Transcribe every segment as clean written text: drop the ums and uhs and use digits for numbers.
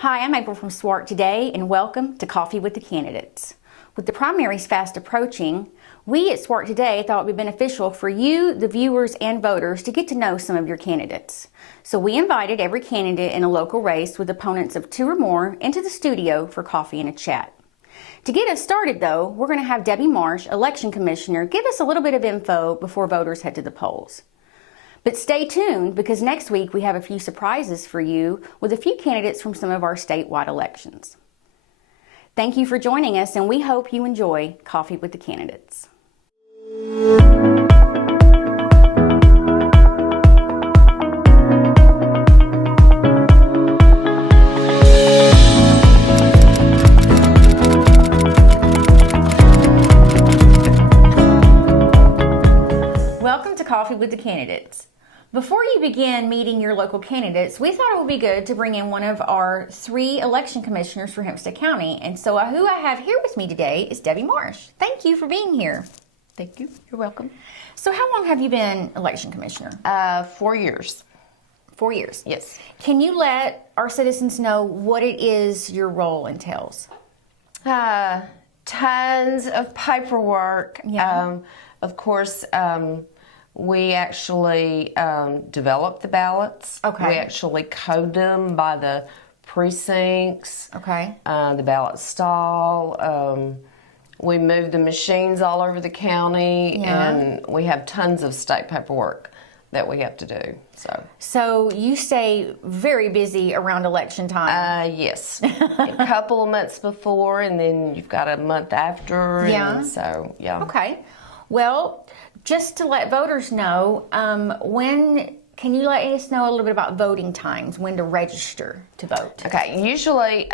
Hi, I'm April from SWART Today, and welcome to Coffee with the Candidates. With the primaries fast approaching, we at SWART Today thought it would be beneficial for you, the viewers, and voters to get to know some of your candidates. So we invited every candidate in a local race with opponents of 2 or more into the studio for coffee and a chat. To get us started, though, we're going to have Debbie Marsh, Election Commissioner, give us a little bit of info before voters head to the polls. But stay tuned, because next week we have a few surprises for you with a few candidates from some of our statewide elections. Thank you for joining us, and we hope you enjoy Coffee with the Candidates. Welcome to Coffee with the Candidates. Before you begin meeting your local candidates, we thought it would be good to bring in one of our 3 election commissioners for Hempstead County. And so who I have here with me today is Debbie Marsh. Thank you for being here. Thank you. You're welcome. So how long have you been election commissioner? 4 years. 4 years? Yes. Can you let our citizens know what it is your role entails? Tons of paperwork. Yeah. Of course, we actually develop the ballots. Okay. We actually code them by the precincts. Okay. The ballot stall. We move the machines all over the county, Yeah. and we have tons of state paperwork that we have to do. So you stay very busy around election time. Yes. A couple of months before, and then you've got a month after. Yeah. And so, yeah. Okay. Well, just to let voters know, when can you let us know a little bit about voting times, when to register to vote? Okay. Usually,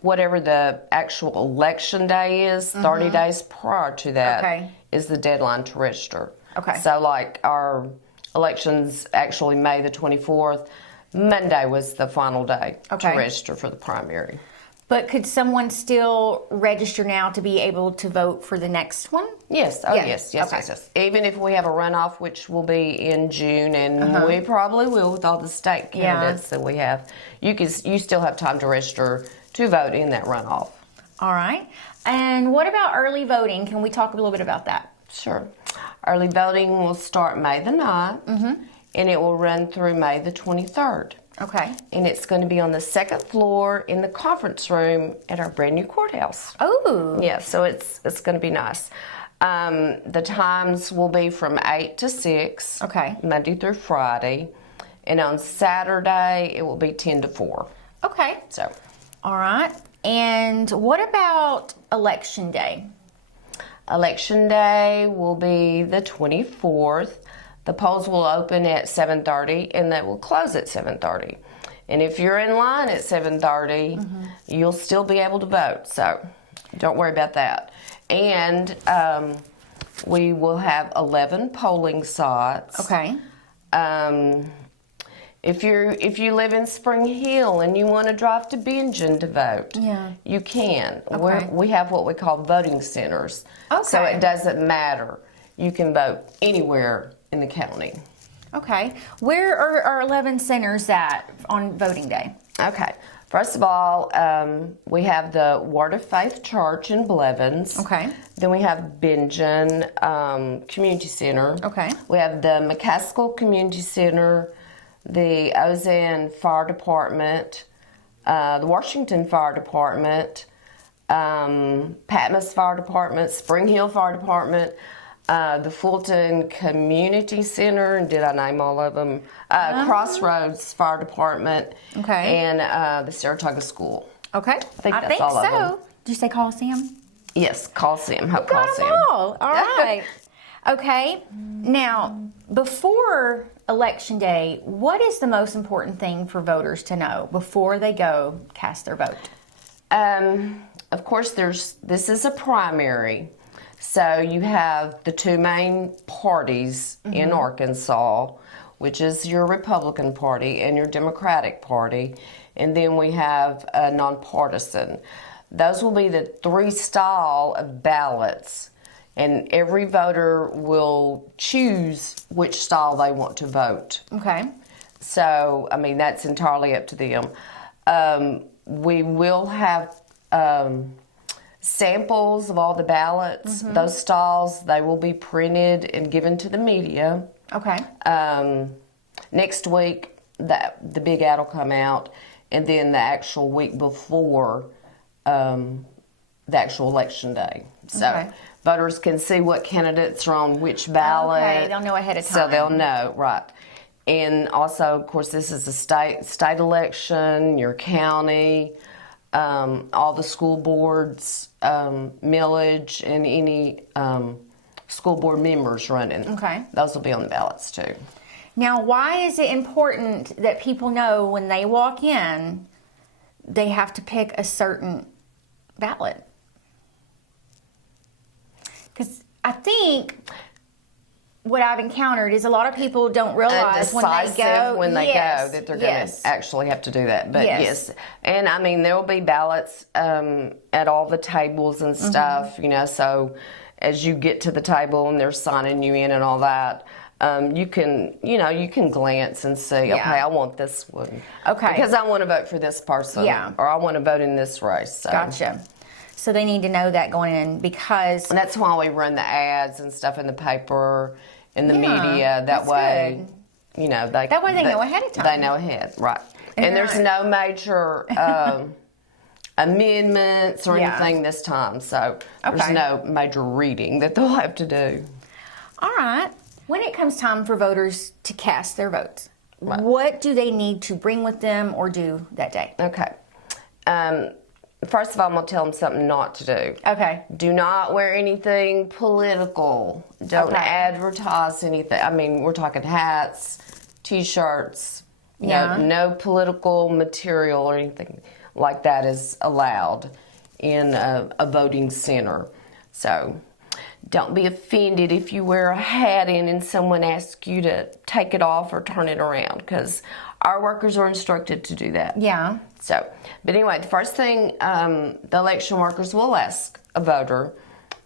whatever the actual election day is, 30 days prior to that is the deadline to register. Okay. So, like, our election's actually May the 24th. Monday was the final day to register for the primary. But could someone still register now to be able to vote for the next one? Yes. Oh, yeah. Yes. Even if we have a runoff, which will be in June, and we probably will with all the state candidates that we have, you still have time to register to vote in that runoff. All right. And what about early voting? Can we talk a little bit about that? Sure. Early voting will start May the 9th, and it will run through May the 23rd. Okay. And it's going to be on the 2nd floor in the conference room at our brand new courthouse. Oh. Yeah, so it's going to be nice. The times will be from 8 to 6, Monday through Friday. And on Saturday, it will be 10 to 4. Okay. So. All right. And what about Election Day? Election Day will be the 24th. The polls will open at 7:30, and they will close at 7:30. And if you're in line at 7:30, you'll still be able to vote. So don't worry about that. And we will have 11 polling sites. Okay. If you live in Spring Hill and you want to drive to Bingen to vote, you can. Okay. We have what we call voting centers. Okay. So it doesn't matter. You can vote anywhere in the county. Okay. Where are our 11 centers at on voting day? Okay. First of all, we have the Word of Faith Church in Blevins. Okay. Then we have Bingen Community Center. Okay. We have the McCaskill Community Center, the Ozan Fire Department, the Washington Fire Department, Patmos Fire Department, Spring Hill Fire Department, the Fulton Community Center, and did I name all of them? Crossroads Fire Department, and the Saratoga School. Okay. I think that's all of them. Did you say Coliseum? Yes, Coliseum. Hope Got Coliseum. them all. All right. Okay. Now, before Election Day, what is the most important thing for voters to know before they go cast their vote? Of course, this is a primary. So you have the 2 main parties in Arkansas, which is your Republican Party and your Democratic Party. And then we have a nonpartisan. Those will be the 3 style of ballots. And every voter will choose which style they want to vote. Okay. So, I mean, that's entirely up to them. We will have samples of all the ballots. Those stalls, they will be printed and given to the media. Okay. Next week, the big ad will come out, and then the actual week before the actual election day. So voters can see what candidates are on which ballot. Okay, they'll know ahead of time. So they'll know, right. And also, of course, this is a state election, your county, all the school boards, millage, and any school board members running. Okay. Those will be on the ballots too. Now, why is it important that people know when they walk in, they have to pick a certain ballot? Because I think what I've encountered is a lot of people don't realize when they go that they're going to actually have to do that. But yes. And I mean, there will be ballots at all the tables and stuff, you know, so as you get to the table and they're signing you in and all that, you can glance and see, okay, I want this one. Okay. Because I want to vote for this person. Yeah. Or I want to vote in this race. So. Gotcha. So they need to know that going in because... And that's why we run the ads and stuff in the paper, in the media. That way, good. you know, that way they know ahead of time. They know ahead, right. And there's no major amendments or anything this time. So there's no major reading that they'll have to do. All right. When it comes time for voters to cast their votes, what do they need to bring with them or do that day? Okay. First of all, I'm going to tell them something not to do. Okay. Do not wear anything political. Don't advertise anything. I mean, we're talking hats, T-shirts. No political material or anything like that is allowed in a voting center. So don't be offended if you wear a hat in and someone asks you to take it off or turn it around, because our workers are instructed to do that. Yeah. So, but anyway, the first thing the election workers will ask a voter,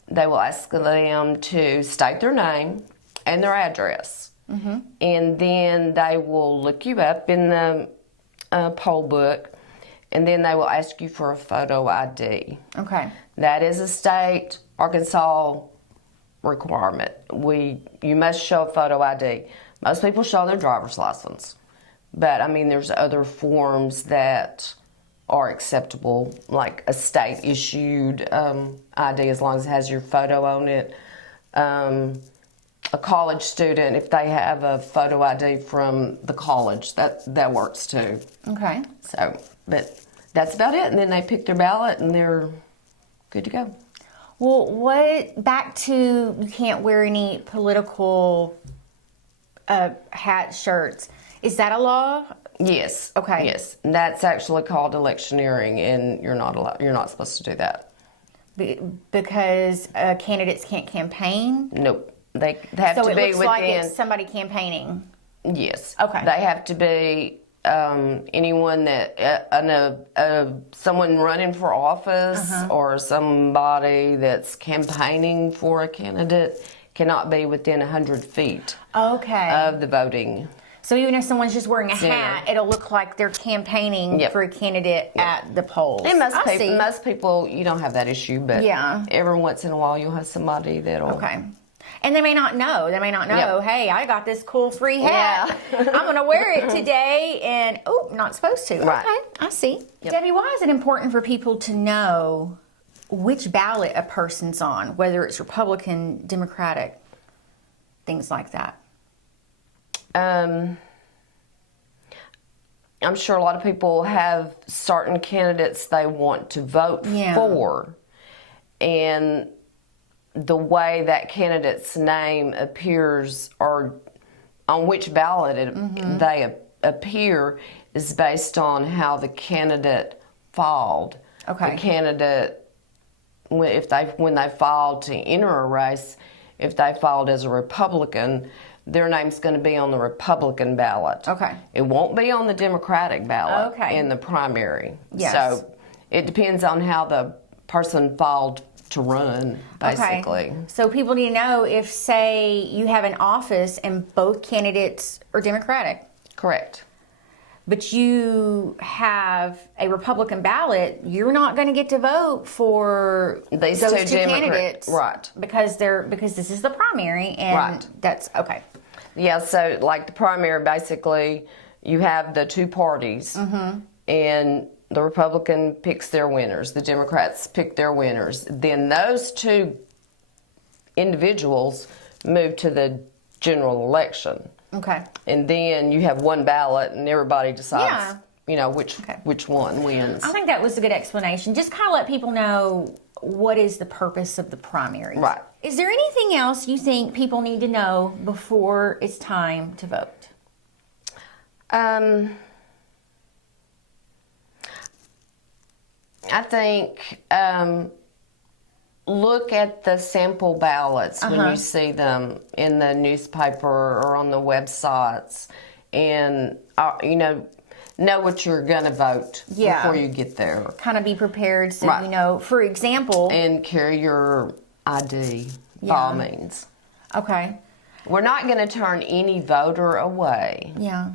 they will ask them to state their name and their address. And then they will look you up in the poll book, and then they will ask you for a photo ID. Okay. That is a state Arkansas requirement. You must show a photo ID. Most people show their driver's license. But, I mean, there's other forms that are acceptable, like a state-issued ID as long as it has your photo on it. A college student, if they have a photo ID from the college, that works too. Okay. So, but that's about it. And then they pick their ballot and they're good to go. Well, back to you can't wear any political hats, shirts. Is that a law? Yes. Okay. Yes. And that's actually called electioneering, and you're not supposed to do that. Because candidates can't campaign? Nope. They have to be within... So it looks like it's somebody campaigning? Yes. Okay. They have to be anyone that... someone running for office or somebody that's campaigning for a candidate cannot be within 100 feet of the voting. So even if someone's just wearing a hat, it'll look like they're campaigning for a candidate at the polls. And most people, you don't have that issue, but every once in a while you'll have somebody that'll... Okay. And they may not know. Hey, I got this cool free hat. I'm going to wear it today, and, not supposed to. Right. Okay, I see. Yep. Debbie, why is it important for people to know which ballot a person's on, whether it's Republican, Democratic, things like that? I'm sure a lot of people have certain candidates they want to vote for, and the way that candidate's name appears or on which ballot they appear is based on how the candidate filed. Okay. The candidate, when they filed to enter a race, if they filed as a Republican, their name's going to be on the Republican ballot. Okay. It won't be on the Democratic ballot in the primary. Yes. So it depends on how the person filed to run, basically. Okay. So people need to know if, say, you have an office and both candidates are Democratic. Correct. but you have a Republican ballot, you're not going to get to vote for These those two two candidates, right? Because this is the primary, and Right. that's okay. Yeah, so like the primary, basically, you have the two parties, and the Republican picks their winners, the Democrats pick their winners. Then those two individuals move to the general election. Okay. And then you have one ballot, and everybody decides, Yeah. you know, which one wins. I think that was a good explanation. Just kind of let people know what is the purpose of the primaries. Right. Is there anything else you think people need to know before it's time to vote? I think look at the sample ballots when you see them in the newspaper or on the websites, and you know what you're going to vote before you get there. Kind of be prepared so Right. you know. For example, And carry your ID by all means. okay, We're not going to turn any voter away. yeah,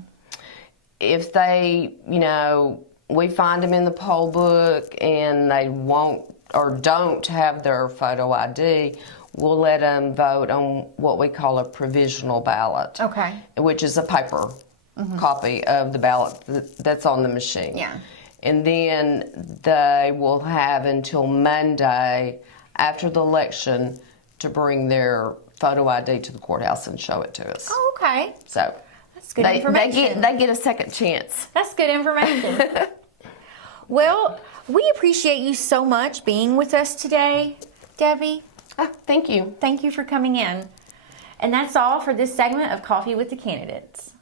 If they, you know, we find them in the poll book and they won't or don't have their photo ID, we'll let them vote on what we call a provisional ballot. Okay. Which is a paper copy of the ballot that's on the machine. Yeah. And then they will have until Monday after the election to bring their photo ID to the courthouse and show it to us. Oh, okay. So That's good information. They get a second chance. That's good information. Well, we appreciate you so much being with us today, Debbie. Thank you. Thank you for coming in. And that's all for this segment of Coffee with the Candidates.